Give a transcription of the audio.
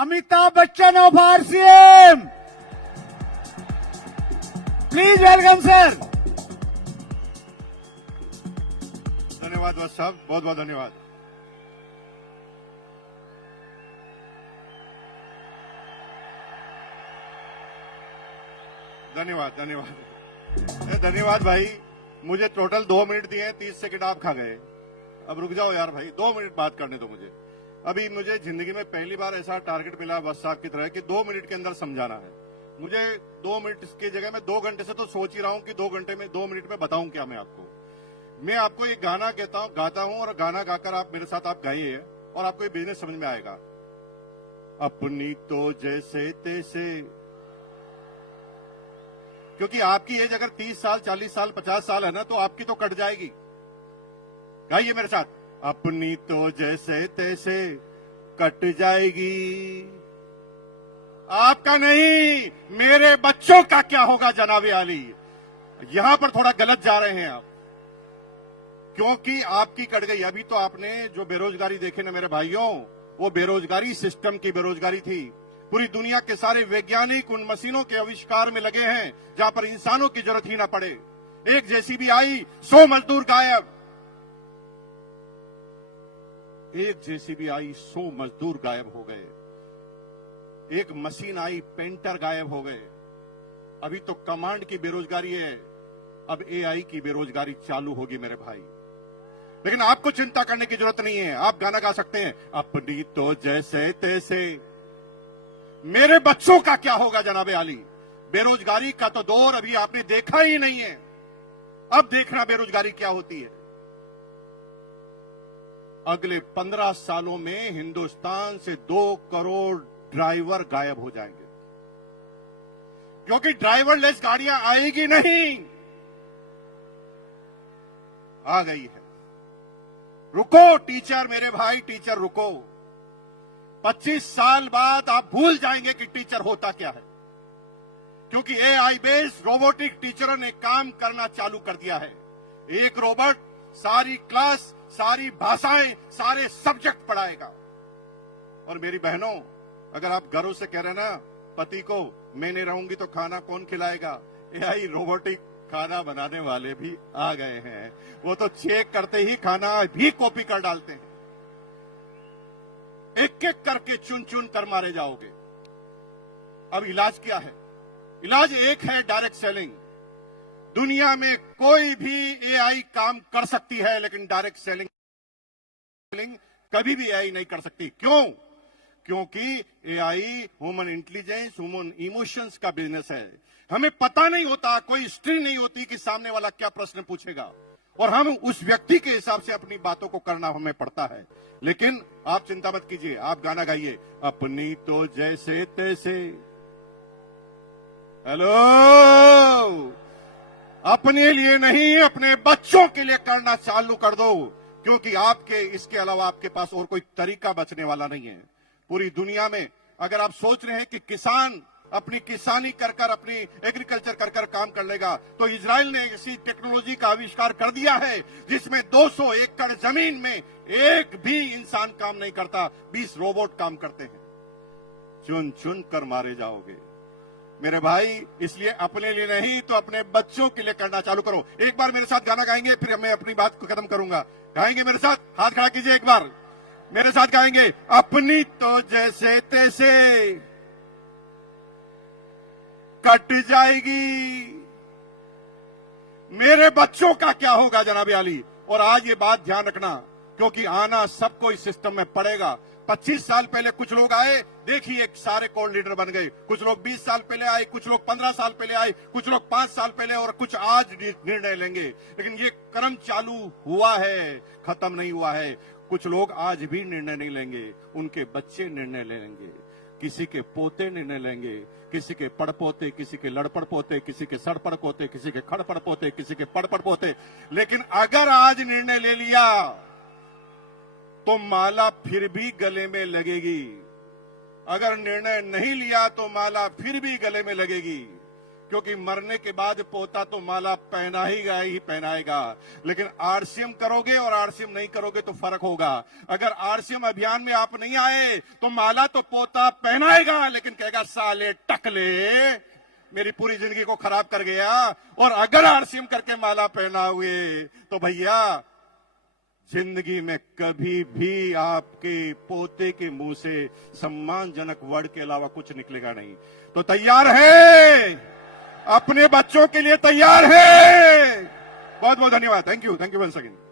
Amitabh Bachchan of RCM, please welcome sir. धन्यवाद वत्स साहब, बहुत बहुत धन्यवाद। धन्यवाद धन्यवाद धन्यवाद भाई। मुझे टोटल 2 मिनट दिए, 30 सेकंड आप खा गए। अब रुक जाओ यार भाई, 2 मिनट बात करने दो मुझे। अभी मुझे जिंदगी में पहली बार ऐसा टारगेट मिला वत्स साहब की तरह कि 2 मिनट के अंदर समझाना है। मुझे 2 मिनट की जगह मैं 2 घंटे से तो सोच ही रहा हूं कि 2 घंटे में 2 मिनट में बताऊं क्या मैं आपको। मैं आपको एक गाना गाता हूं और गाना गाकर आप मेरे साथ आप गाइए और आपको ये बिजनेस समझ में आएगा। अपनी तो जैसे तैसे, क्योंकि आपकी एज अगर 30 साल 40 साल 50 साल है ना, तो आपकी तो कट जाएगी। गाइए मेरे साथ, अपनी तो जैसे तैसे कट जाएगी, आपका नहीं मेरे बच्चों का क्या होगा जनाबे आली। यहां पर थोड़ा गलत जा रहे हैं आप, क्योंकि आपकी कट गई। अभी तो आपने जो बेरोजगारी देखे ना मेरे भाइयों, वो बेरोजगारी सिस्टम की बेरोजगारी थी। पूरी दुनिया के सारे वैज्ञानिक उन मशीनों के आविष्कार में लगे हैं जहां पर इंसानों की जरूरत ही ना पड़े। एक जेसीबी आई, 100 मजदूर गायब। एक जेसीबी आई, 100 मजदूर गायब हो गए। एक मशीन आई, पेंटर गायब हो गए। अभी तो कमांड की बेरोजगारी है, अब एआई की बेरोजगारी चालू होगी मेरे भाई। लेकिन आपको चिंता करने की जरूरत नहीं है। आप गाना गा सकते हैं, अपनी तो जैसे तैसे मेरे बच्चों का क्या होगा जनाबे आली। बेरोजगारी का तो दौर अभी आपने देखा ही नहीं है, अब देखना बेरोजगारी क्या होती है। अगले 15 सालों में हिंदुस्तान से 2 करोड़ ड्राइवर गायब हो जाएंगे, क्योंकि ड्राइवरलेस गाड़ियां आएगी नहीं। आ गई है, रुको टीचर, मेरे भाई टीचर रुको। 25 साल बाद आप भूल जाएंगे कि टीचर होता क्या है, क्योंकि एआई बेस्ड रोबोटिक टीचरों ने काम करना चालू कर दिया है। एक रोबोट सारी क्लास, सारी भाषाएं, सारे सब्जेक्ट पढ़ाएगा। और मेरी बहनों, अगर आप घरों से कह रहे ना पति को मैं नहीं रहूंगी तो खाना कौन खिलाएगा, एआई रोबोटिक खाना बनाने वाले भी आ गए हैं। वो तो चेक करते ही खाना भी कॉपी कर डालते हैं। एक एक करके चुन चुन कर मारे जाओगे। अब इलाज क्या है? इलाज एक है, डायरेक्ट सेलिंग। दुनिया में कोई भी एआई काम कर सकती है, लेकिन डायरेक्ट सेलिंग कभी भी एआई नहीं कर सकती। क्यों? क्योंकि AI human intelligence, human emotions का बिजनेस है। हमें पता नहीं होता, कोई हिस्ट्री नहीं होती कि सामने वाला क्या प्रश्न पूछेगा, और हम उस व्यक्ति के हिसाब से अपनी बातों को करना हमें पड़ता है। लेकिन आप चिंता मत कीजिए, आप गाना गाइए, अपनी तो जैसे तैसे। हेलो, अपने लिए नहीं, अपने बच्चों के लिए करना चालू कर दो, क्योंकि आपके इसके अलावा आपके पास और कोई तरीका बचने वाला नहीं है। पूरी दुनिया में अगर आप सोच रहे हैं कि किसान अपनी किसानी कर कर, अपनी एग्रीकल्चर कर कर काम कर लेगा, तो इजराइल ने ऐसी टेक्नोलॉजी का आविष्कार कर दिया है जिसमें 200 एकड़ जमीन में एक भी इंसान काम नहीं करता, 20 रोबोट काम करते हैं। चुन चुन कर मारे जाओगे मेरे भाई। इसलिए अपने लिए नहीं तो अपने बच्चों के लिए करना चालू करो। एक बार मेरे साथ गाना गाएंगे, फिर मैं अपनी बात को खत्म करूंगा। गाएंगे मेरे साथ? हाथ खड़ा कीजिए, एक बार मेरे साथ गाएंगे, अपनी तो जैसे तैसे कट जाएगी, मेरे बच्चों का क्या होगा जनाबे आली। और आज ये बात ध्यान रखना, क्योंकि आना सबको इस सिस्टम में पड़ेगा। 25 साल पहले कुछ लोग आए, देखिए सारे कोर लीडर बन गए। कुछ लोग 20 साल पहले आए, कुछ लोग 15 साल पहले आए, कुछ लोग 5 साल पहले, और कुछ आज निर्णय लेंगे। लेकिन ये क्रम चालू हुआ है, खत्म नहीं हुआ है। कुछ लोग आज भी निर्णय नहीं लेंगे, उनके बच्चे निर्णय ले लेंगे, किसी के पोते निर्णय लेंगे, किसी के पड़पोते, किसी के लड़पड़ पोते, किसी के सड़पड़ पोते, किसी के खड़पड़ पोते, किसी के पड़पड़ पोते। लेकिन अगर आज निर्णय ले लिया तो माला फिर भी गले में लगेगी। अगर निर्णय नहीं लिया तो माला फिर भी गले में लगेगी, क्योंकि मरने के बाद पोता तो माला ही पहनाएगा। लेकिन आरसीएम करोगे और आरसीएम नहीं करोगे तो फर्क होगा। अगर आरसीएम अभियान में आप नहीं आए तो माला तो पोता पहनाएगा, लेकिन कहेगा साले टकले मेरी पूरी जिंदगी को खराब कर गया। और अगर आरसीएम करके माला पहना हुए तो भैया जिंदगी में कभी भी आपके पोते के मुंह से सम्मानजनक वर्ड के अलावा कुछ निकलेगा नहीं। तो तैयार है? अपने बच्चों के लिए तैयार है? बहुत बहुत धन्यवाद। Thank you once again.